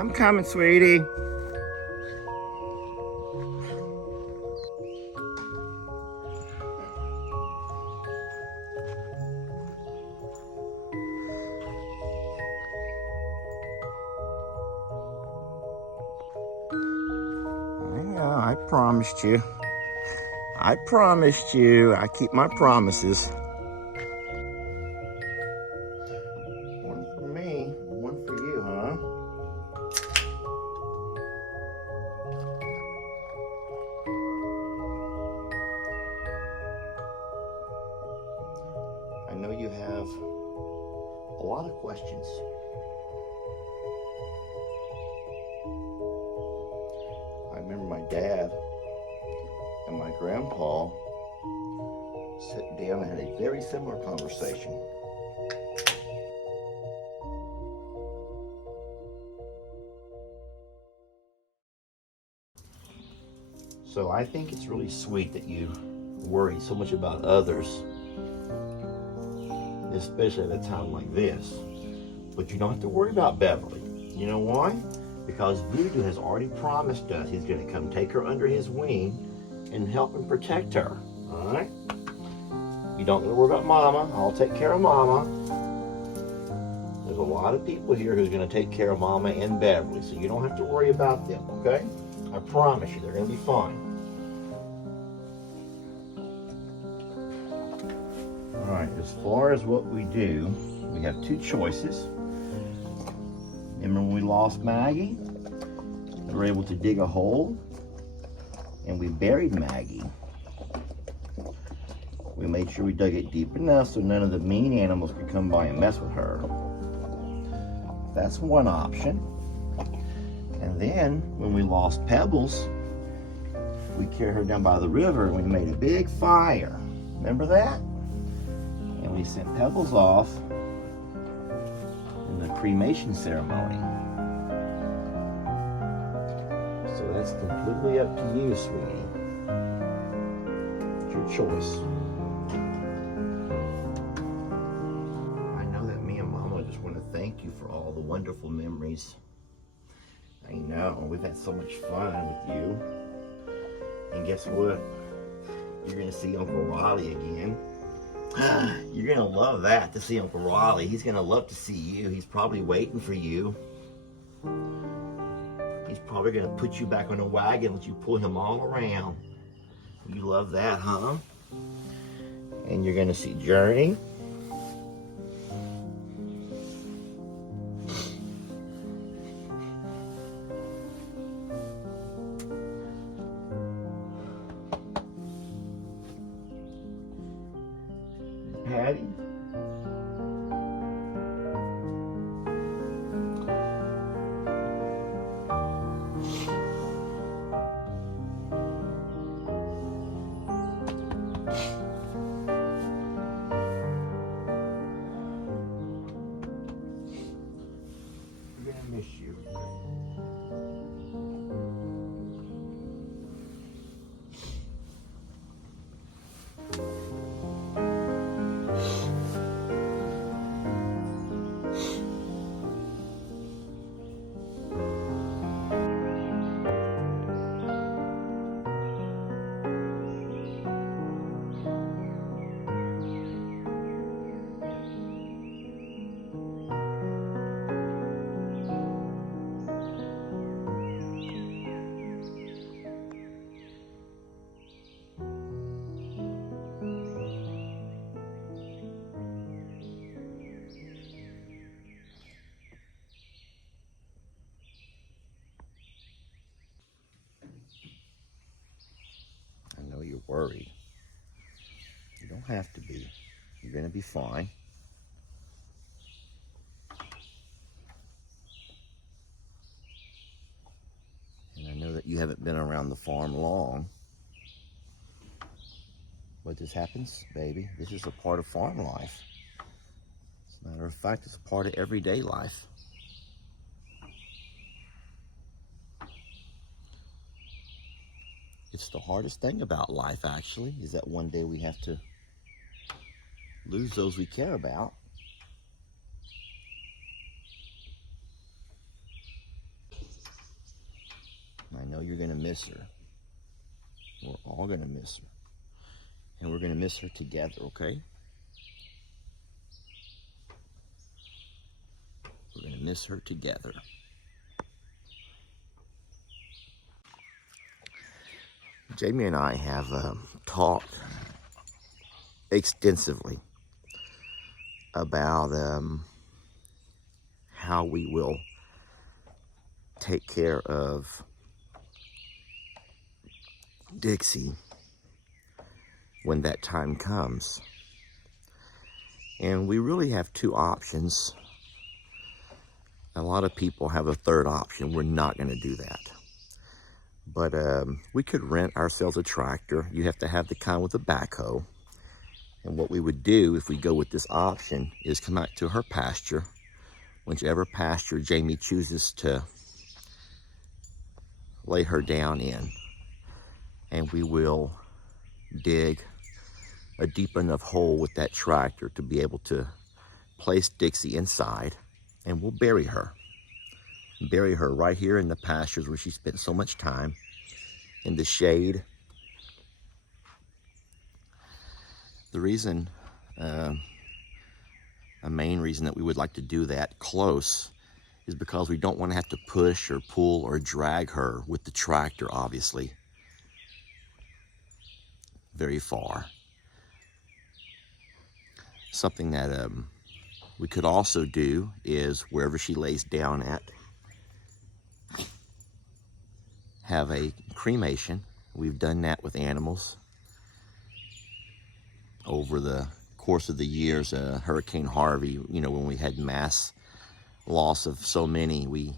I'm coming, sweetie. Yeah, I promised you. I promised you. I keep my promises. One for me, one for you, huh? I know you have a lot of questions. I remember my dad and my grandpa sat down and had a very similar conversation. So I think it's really sweet that you worry so much about others, especially at a time like this. But you don't have to worry about Beverly. You know why? Because Voodoo has already promised us he's going to come take her under his wing and help and protect her. All right? You don't need to worry about Mama. I'll take care of Mama. There's a lot of people here who's going to take care of Mama and Beverly, so you don't have to worry about them, okay? I promise you, they're going to be fine. All right, as far as what we do, we have two choices. Remember when we lost Maggie? We were able to dig a hole, and we buried Maggie. We made sure we dug it deep enough so none of the mean animals could come by and mess with her. That's one option. And then, when we lost Pebbles, we carried her down by the river and we made a big fire. Remember that? And we sent Pebbles off in the cremation ceremony. So that's completely up to you, sweetie. It's your choice. I know that me and Mama just want to thank you for all the wonderful memories. I know, we've had so much fun with you. And guess what? You're going to see Uncle Raleigh again. You're going to love that, to see Uncle Raleigh. He's going to love to see you. He's probably waiting for you. He's probably going to put you back on a wagon, let you pull him all around. You love that, huh? And you're going to see Journey. Patty. We're gonna miss you. I know you're worried. You don't have to be. You're going to be fine. And I know that you haven't been around the farm long. But this happens, baby. This is a part of farm life. As a matter of fact, it's a part of everyday life. It's the hardest thing about life, actually, is that one day we have to lose those we care about. know you're going to miss her. We're all going to miss her. And we're going to miss her together, okay? We're going to miss her together. Jamie and I have talked extensively about how we will take care of Dixie when that time comes. And we really have two options. A lot of people have a third option. We're not going to do that. But we could rent ourselves a tractor. You have to have the kind with a backhoe. And what we would do if we go with this option is come out to her pasture, whichever pasture Jamie chooses to lay her down in. And we will dig a deep enough hole with that tractor to be able to place Dixie inside, and we'll bury her. Bury her right here in the pastures where she spent so much time, in the shade. The reason, a main reason that we would like to do that close is because we don't want to have to push or pull or drag her with the tractor, obviously, very far. Something that we could also do is wherever she lays down at, have a cremation. We've done that with animals over the course of the years. Hurricane Harvey, you know, when we had mass loss of so many, we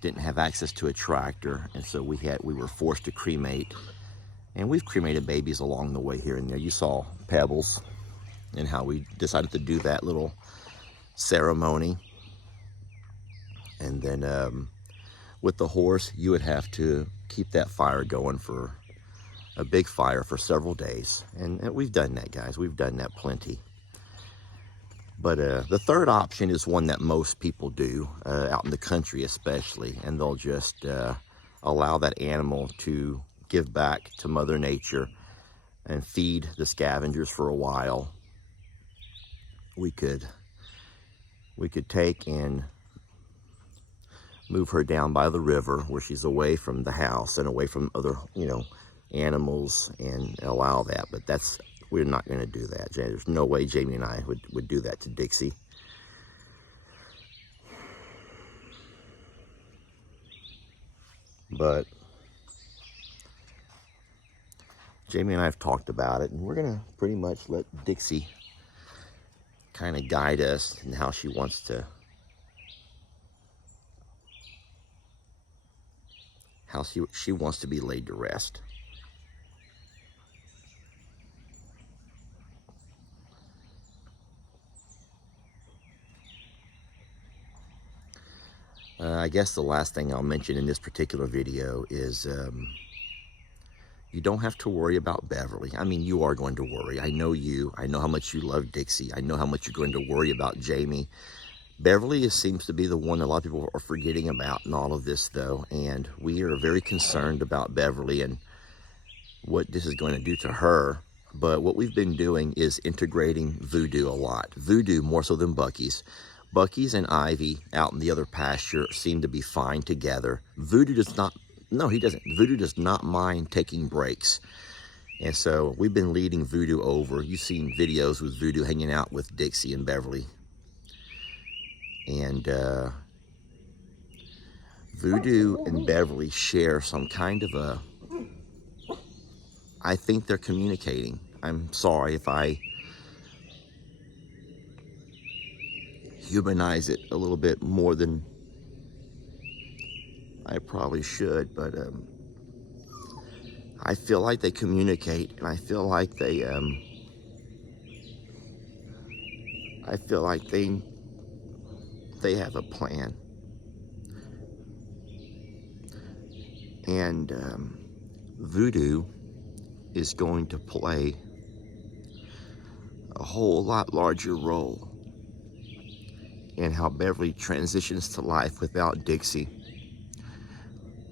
didn't have access to a tractor, and so we were forced to cremate. And we've cremated babies along the way here and there. You saw Pebbles and how we decided to do that little ceremony. And then with the horse, you would have to keep that fire going for a big fire for several days. And we've done that, guys. We've done that plenty. But the third option is one that most people do, out in the country especially, and they'll just allow that animal to give back to Mother Nature and feed the scavengers for a while. We could take and move her down by the river where she's away from the house and away from other, you know, animals, and allow that. But we're not going to do that. There's no way Jamie and I would do that to Dixie. But Jamie and I have talked about it, and we're going to pretty much let Dixie kind of guide us in how she wants to, she wants to be laid to rest. I guess the last thing I'll mention in this particular video is you don't have to worry about Beverly. I mean, you are going to worry. I know you. I know how much you love Dixie. I know how much you're going to worry about Jamie. Beverly seems to be the one that a lot of people are forgetting about in all of this, though. And we are very concerned about Beverly and what this is going to do to her. But what we've been doing is integrating Voodoo a lot. Voodoo more so than Bucky's. Bucky's and Ivy out in the other pasture seem to be fine together. Voodoo does not. No, he doesn't. Voodoo does not mind taking breaks. And so we've been leading Voodoo over. You've seen videos with Voodoo hanging out with Dixie and Beverly. And Voodoo and Beverly share some kind of a, I think they're communicating. I'm sorry if I humanize it a little bit more than I probably should, but I feel like they communicate, and I feel like they have a plan. And Voodoo is going to play a whole lot larger role in how Beverly transitions to life without Dixie.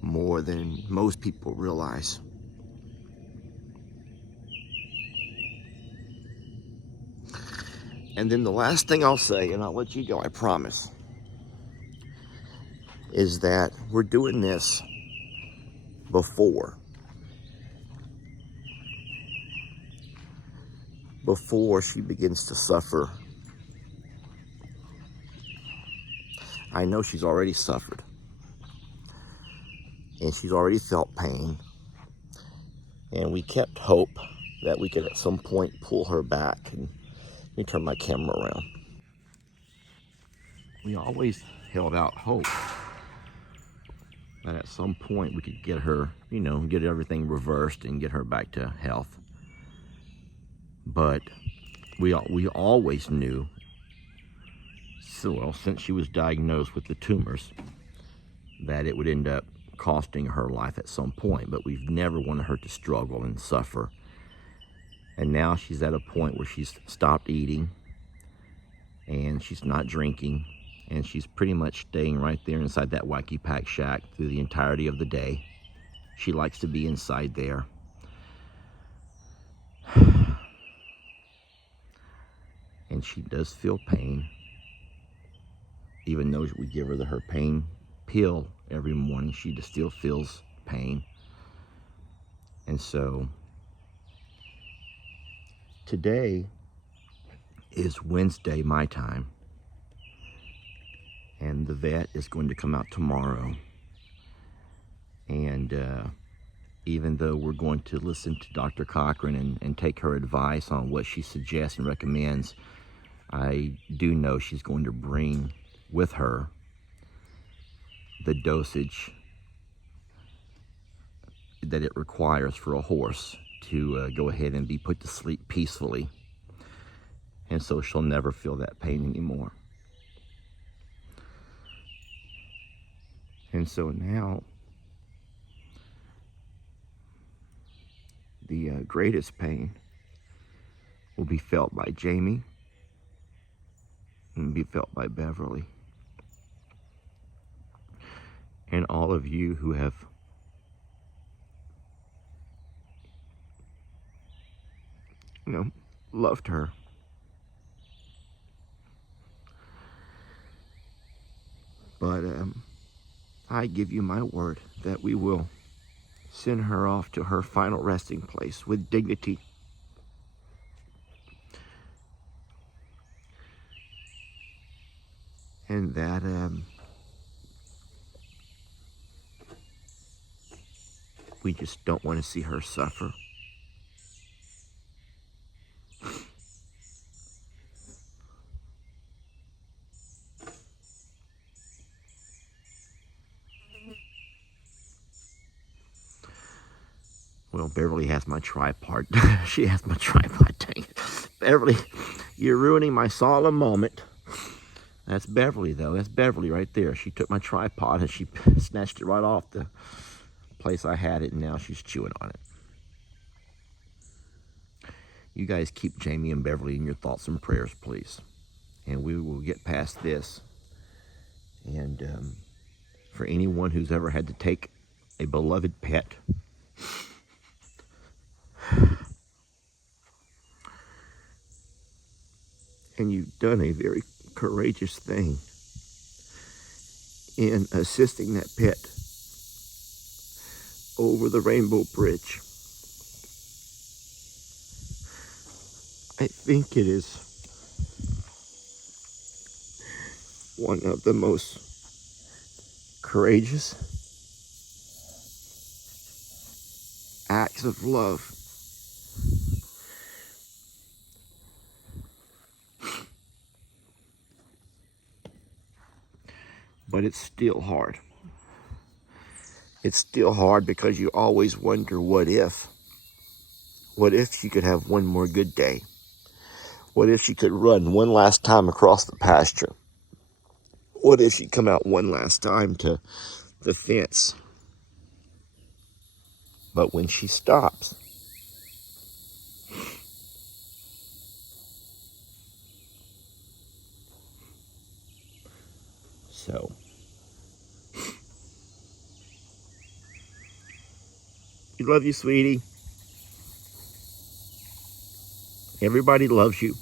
more than most people realize. And then the last thing I'll say, and I'll let you go, I promise, is that we're doing this before she begins to suffer. I know she's already suffered, and she's already felt pain, and we kept hope that we could at some point pull her back. And let me turn my camera around. We always held out hope that at some point we could get her, get everything reversed and get her back to health. But we always knew, since she was diagnosed with the tumors, that it would end up costing her life at some point. But we've never wanted her to struggle and suffer. And now she's at a point where she's stopped eating, and she's not drinking, and she's pretty much staying right there inside that wacky pack shack through the entirety of the day. She likes to be inside there. And she does feel pain, even though we give her her pain pill every morning. She just still feels pain. And so today is Wednesday, my time, and the vet is going to come out tomorrow. And even though we're going to listen to Dr. Cochran and take her advice on what she suggests and recommends, I do know she's going to bring with her the dosage that it requires for a horse to go ahead and be put to sleep peacefully. And so she'll never feel that pain anymore. And so now, the greatest pain will be felt by Jamie and be felt by Beverly. And all of you who have loved her. But I give you my word that we will send her off to her final resting place with dignity. And that we just don't want to see her suffer. Well, Beverly has my tripod. She has my tripod. Dang it. Beverly, you're ruining my solemn moment. That's Beverly, though. That's Beverly right there. She took my tripod and she snatched it right off the place I had it, and now she's chewing on it. You guys keep Jamie and Beverly in your thoughts and prayers, please. And we will get past this. And for anyone who's ever had to take a beloved pet, and you've done a very courageous thing in assisting that pet over the Rainbow Bridge. I think it is one of the most courageous acts of love but it's still hard. It's still hard because you always wonder, what if? What if she could have one more good day? What if she could run one last time across the pasture? What if she'd come out one last time to the fence? But when she stops, so We love you, sweetie. Everybody loves you.